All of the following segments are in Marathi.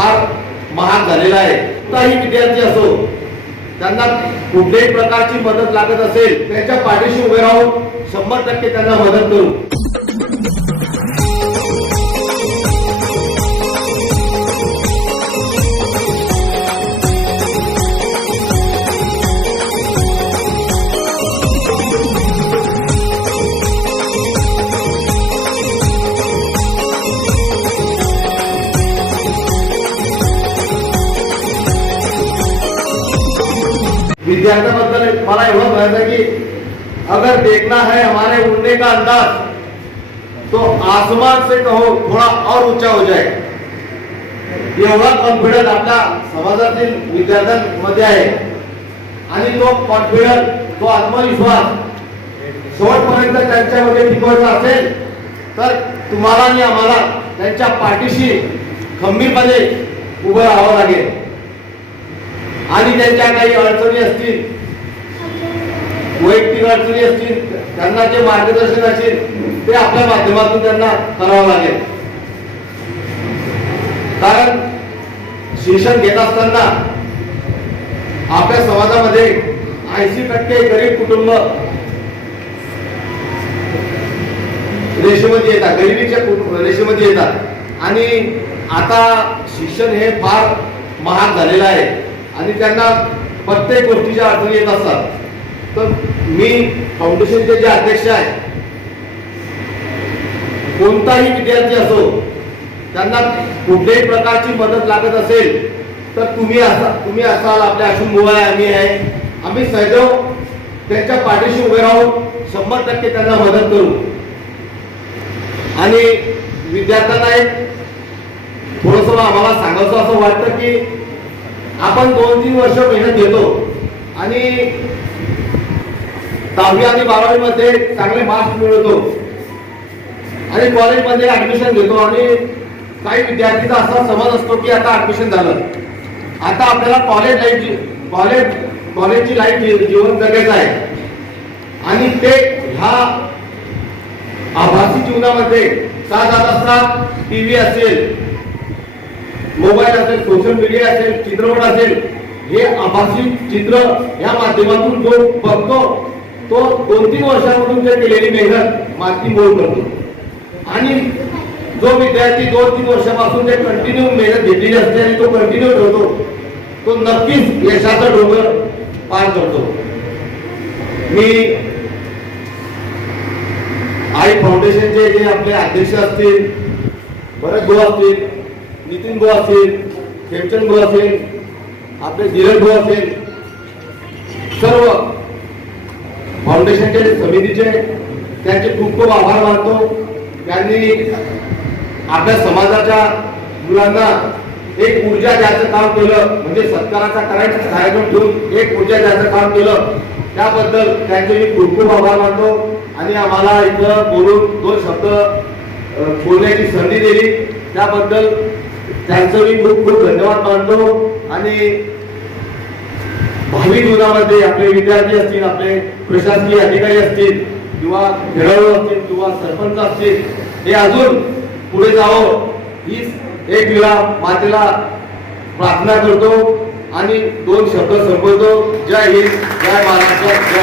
फार महाग झालेला आहे. कोणताही विद्यार्थी असो त्यांना कुठल्याही प्रकारची मदत लागत असेल त्यांच्या पाठीशी उभे राहून शंभर टक्के त्यांना मदत करू. विद्यार्थ्यांबद्दल मला एवढं म्हणायचं की अगर देखना है हमारे उड़ने का अंदाज तो आसमान से कहो थोड़ा और ऊंचा हो जाए। एवढा कॉन्फिडन्स आपल्या समाजातील विद्यार्थ्यांमध्ये आहे. आणि तो कॉन्फिडन्स तो आत्मविश्वास शेवटपर्यंत त्यांच्यामध्ये टिकवायचा असेल तर तुम्हाला आणि आम्हाला त्यांच्या पाठीशी खंबीरपणे उभं राहावं लागेल. आणि त्यांच्या काही अडचणी असतील वैयक्तिक अडचणी असतील त्यांना जे मार्गदर्शन असेल ते आपल्या माध्यमातून त्यांना करावं लागेल. कारण शिक्षण घेत असताना आपल्या समाजामध्ये ऐंशी टक्के गरीब कुटुंब रेषेमध्ये येतात गरिबीच्या कुटुंब रेषेमध्ये येतात. आणि आता शिक्षण हे फार महाग झालेलं आहे. आणि त्यांना प्रत्येक गोष्टीच्या अडचणी येत असतात. तर मी फाउंडेशनचे जे अध्यक्ष आहे कोणताही विद्यार्थी असो त्यांना कुठल्याही प्रकारची मदत लागत असेल तर तुम्ही असा तुम्ही असाल आपल्या अशुभ आहे आम्ही आहे. आम्ही सहदेव त्यांच्या पाठीशी उभे राहून शंभर टक्के त्यांना मदत करू. आणि विद्यार्थ्यांना एक थोडस आम्हाला सांगायचं असं वाटतं की आपण दोन तीन वर्ष मेहनत घेतो. आणि दहावी आणि बारावी मध्ये चांगले मार्क्स मिळवतो. आणि कॉलेजमध्ये ऍडमिशन घेतो. आणि काही विद्यार्थीचा असा समज असतो की आता ऍडमिशन झालं. आता आपल्याला कॉलेज लाईफ कॉलेज कॉलेजची लाईफ जीवन जगायचं आहे. आणि ते ह्या आभासी जीवनामध्ये सात जात असतात टीव्ही असेल मोबाईल असेल सोशल मीडिया असेल चित्रपट असेल हे आभासी चित्र या माध्यमातून जो बघतो तो दोन तीन वर्षामधून जे केलेली मेहनत माती मोल करतो. आणि जो विद्यार्थी दोन तीन वर्षापासून जे कंटिन्यू मेहनत घेतलेली असते आणि तो कंटिन्यू ठेवतो तो नक्कीच यशाचा डोंगर पार करतो. मी आई फाउंडेशनचे जे आपले अध्यक्ष असतील भरत भाऊ असतील नितीन भाऊ असेल खेमचंद भाऊ असेल आपले धीरज भाऊ असेल सर्व फाउंडेशनचे समितीचे त्यांचे खूप खूप आभार मानतो. त्यांनी आपल्या समाजाच्या मुलांना एक ऊर्जा द्यायचं काम केलं म्हणजे सत्काराचा करायचं कार्यक्रम ठेवून एक ऊर्जा द्यायचं काम केलं त्याबद्दल त्यांचे मी खूप खूप आभार मानतो. आणि आम्हाला इथं बोलून दोन शब्द बोलण्याची संधी दिली. त्याबद्दल त्यांचं मी खूप खूप धन्यवाद मानतो. आणि भावी जीवनामध्ये आपले विद्यार्थी असतील आपले प्रशासकीय अधिकारी असतील किंवा खेळाडू असतील किंवा सरपंच असतील हे अजून पुढे जावं हीच एक वेळा मातेला प्रार्थना करतो. आणि दोन शब्द संपवतो. जय हिंद जय महाराष्ट्र जय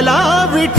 दगा भेट